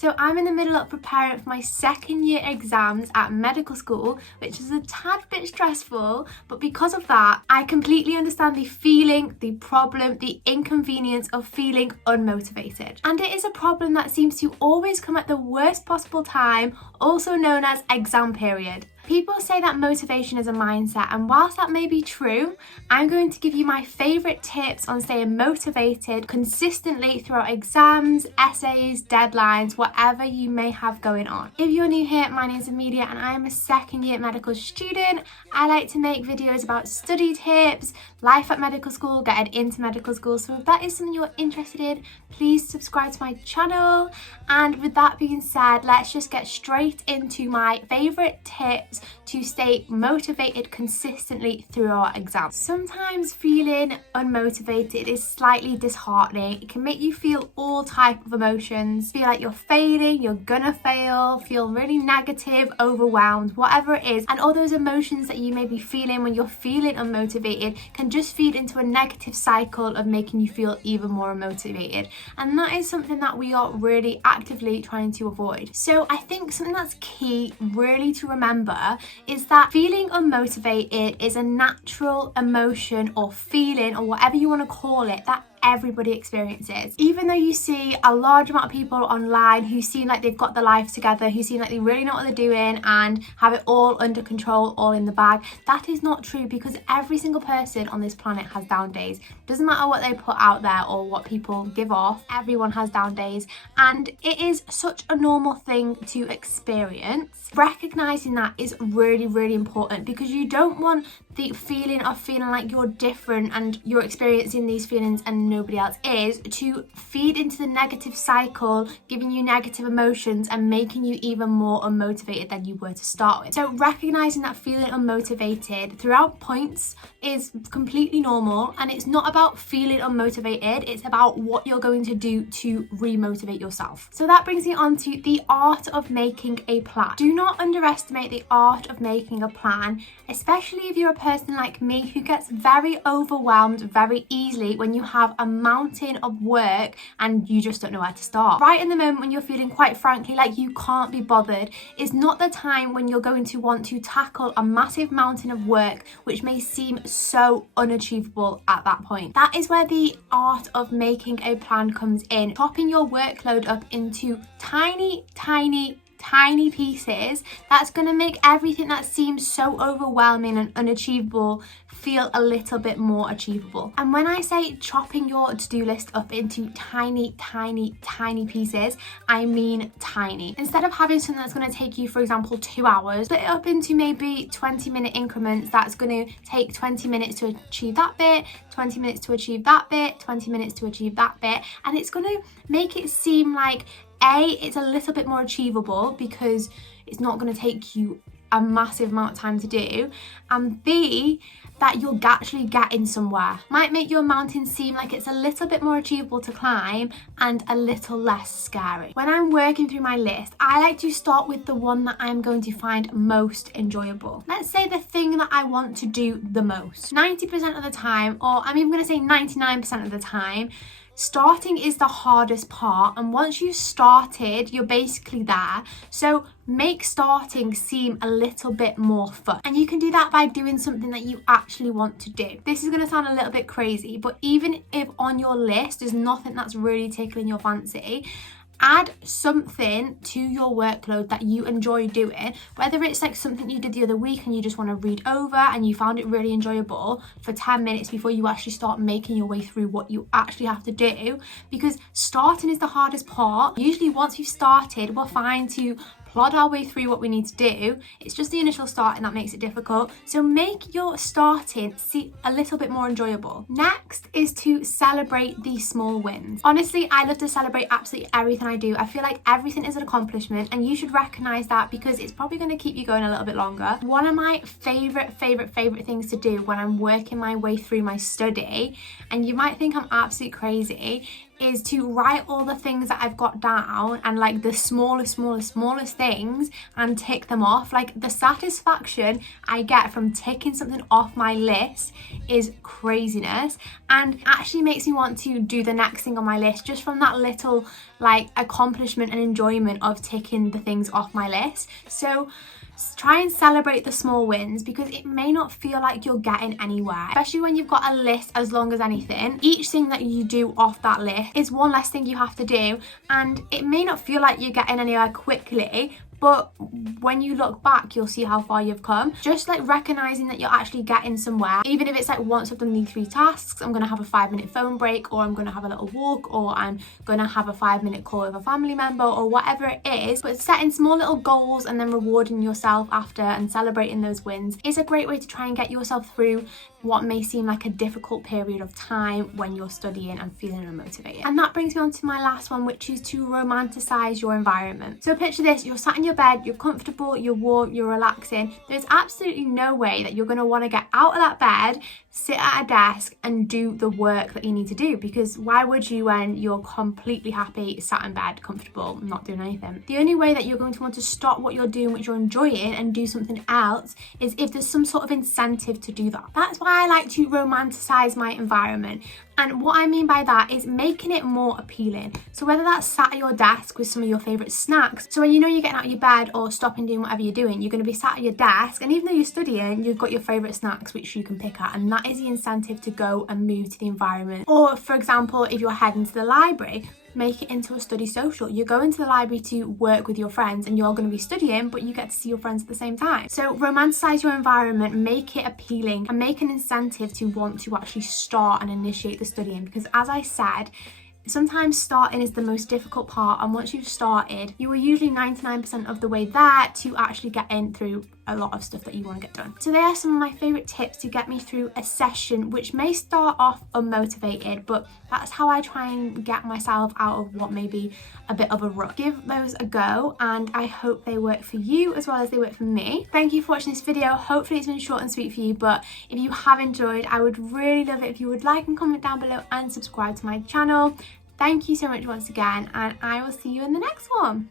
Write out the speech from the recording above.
So I'm in the middle of preparing for my second year exams at medical school, which is a tad bit stressful, but because of that, I completely understand the feeling, the problem, the inconvenience of feeling unmotivated. And it is a problem that seems to always come at the worst possible time, also known as exam period. People say that motivation is a mindset, and whilst that may be true, I'm going to give you my favourite tips on staying motivated consistently throughout exams, essays, deadlines, whatever you may have going on. If you're new here, my name is Amelia and I am a second year medical student. I like to make videos about study tips, life at medical school, getting into medical school. So if that is something you're interested in, please subscribe to my channel. And with that being said, let's just get straight into my favourite tips to stay motivated consistently through our exams. Sometimes feeling unmotivated is slightly disheartening. It can make you feel all type of emotions, feel like you're failing, you're gonna fail, feel really negative, overwhelmed, whatever it is. And all those emotions that you may be feeling when you're feeling unmotivated can just feed into a negative cycle of making you feel even more unmotivated. And that is something that we are really actively trying to avoid. So I think something that's key really to remember is that feeling unmotivated is a natural emotion or feeling or whatever you want to call it that everybody experiences. Even though you see a large amount of people online who seem like they've got their life together, who seem like they really know what they're doing and have it all under control, all in the bag, that is not true, because every single person on this planet has down days. Doesn't matter what they put out there or what people give off, everyone has down days, and it is such a normal thing to experience. Recognizing that is really, really important, because you don't want the feeling of feeling like you're different and you're experiencing these feelings and nobody else is to feed into the negative cycle, giving you negative emotions and making you even more unmotivated than you were to start with. So recognizing that feeling unmotivated throughout points is completely normal, and it's not about feeling unmotivated, it's about what you're going to do to remotivate yourself. So that brings me on to the art of making a plan. Do not underestimate the art of making a plan, especially if you're a person like me who gets very overwhelmed very easily when you have a mountain of work and you just don't know where to start. Right in the moment when you're feeling quite frankly like you can't be bothered is not the time when you're going to want to tackle a massive mountain of work which may seem so unachievable at that point. That is where the art of making a plan comes in, chopping your workload up into tiny pieces. That's going to make everything that seems so overwhelming and unachievable feel a little bit more achievable. And when I say chopping your to-do list up into tiny pieces, I mean tiny. Instead of having something that's going to take you, for example, 2 hours, split it up into maybe 20-minute increments. That's going to take 20 minutes to achieve that bit, 20 minutes to achieve that bit, 20 minutes to achieve that bit, and it's going to make it seem like it's a little bit more achievable because it's not going to take you a massive amount of time to do, and B, that you're actually getting somewhere. Might make your mountain seem like it's a little bit more achievable to climb and a little less scary. When I'm working through my list, I like to start with the one that I'm going to find most enjoyable. Let's say the thing that I want to do the most. 90% of the time, or I'm even going to say 99% of the time, starting is the hardest part, and once you've started, you're basically there. So make starting seem a little bit more fun. And you can do that by doing something that you actually want to do. This is going to sound a little bit crazy, but even if on your list there's nothing that's really tickling your fancy, add something to your workload that you enjoy doing, whether it's like something you did the other week and you just want to read over and you found it really enjoyable for 10 minutes before you actually start making your way through what you actually have to do, because starting is the hardest part. Usually once we've started, we're fine to plod our way through what we need to do. It's just the initial start and that makes it difficult. So make your starting see a little bit more enjoyable. Next is to celebrate the small wins. Honestly, I love to celebrate absolutely everything I do. I feel like everything is an accomplishment, and you should recognize that because it's probably going to keep you going a little bit longer. One of my favorite things to do when I'm working my way through my study, and you might think I'm absolutely crazy, is to write all the things that I've got down and like the smallest things and tick them off. Like the satisfaction I get from ticking something off my list is craziness, and actually makes me want to do the next thing on my list just from that little like accomplishment and enjoyment of ticking the things off my list. So try and celebrate the small wins, because it may not feel like you're getting anywhere, especially when you've got a list as long as anything. Each thing that you do off that list is one less thing you have to do, and it may not feel like you're getting anywhere quickly, but when you look back, you'll see how far you've come. Just like recognizing that you're actually getting somewhere, even if it's like once I've done these 3 tasks, I'm gonna have a 5-minute phone break, or I'm gonna have a little walk, or I'm gonna have a 5-minute call with a family member, or whatever it is. But setting small little goals and then rewarding yourself after and celebrating those wins is a great way to try and get yourself through what may seem like a difficult period of time when you're studying and feeling unmotivated. And that brings me on to my last one, which is to romanticize your environment. So picture this: you're sat in your bed, you're comfortable, you're warm, you're relaxing. There's absolutely no way that you're going to want to get out of that bed, sit at a desk and do the work that you need to do, because why would you when you're completely happy, sat in bed, comfortable, not doing anything? The only way that you're going to want to stop what you're doing, which you're enjoying, and do something else is if there's some sort of incentive to do that. That's why I like to romanticize my environment. And what I mean by that is making it more appealing. So whether that's sat at your desk with some of your favourite snacks, so when you know you're getting out of your bed or stopping doing whatever you're doing, you're going to be sat at your desk, and even though you're studying, you've got your favourite snacks which you can pick at, and that is the incentive to go and move to the environment. Or for example, if you're heading to the library, make it into a study social. You're going to the library to work with your friends, and you're going to be studying, but you get to see your friends at the same time. So romanticize your environment, make it appealing, and make an incentive to want to actually start and initiate the studying, because as I said, sometimes starting is the most difficult part, and once you've started, you are usually 99% of the way there to actually getting through a lot of stuff that you want to get done. So they are some of my favourite tips to get me through a session which may start off unmotivated, but that's how I try and get myself out of what may be a bit of a rut. Give those a go, and I hope they work for you as well as they work for me. Thank you for watching this video. Hopefully it's been short and sweet for you, but if you have enjoyed, I would really love it if you would like and comment down below and subscribe to my channel. Thank you so much once again, and I will see you in the next one.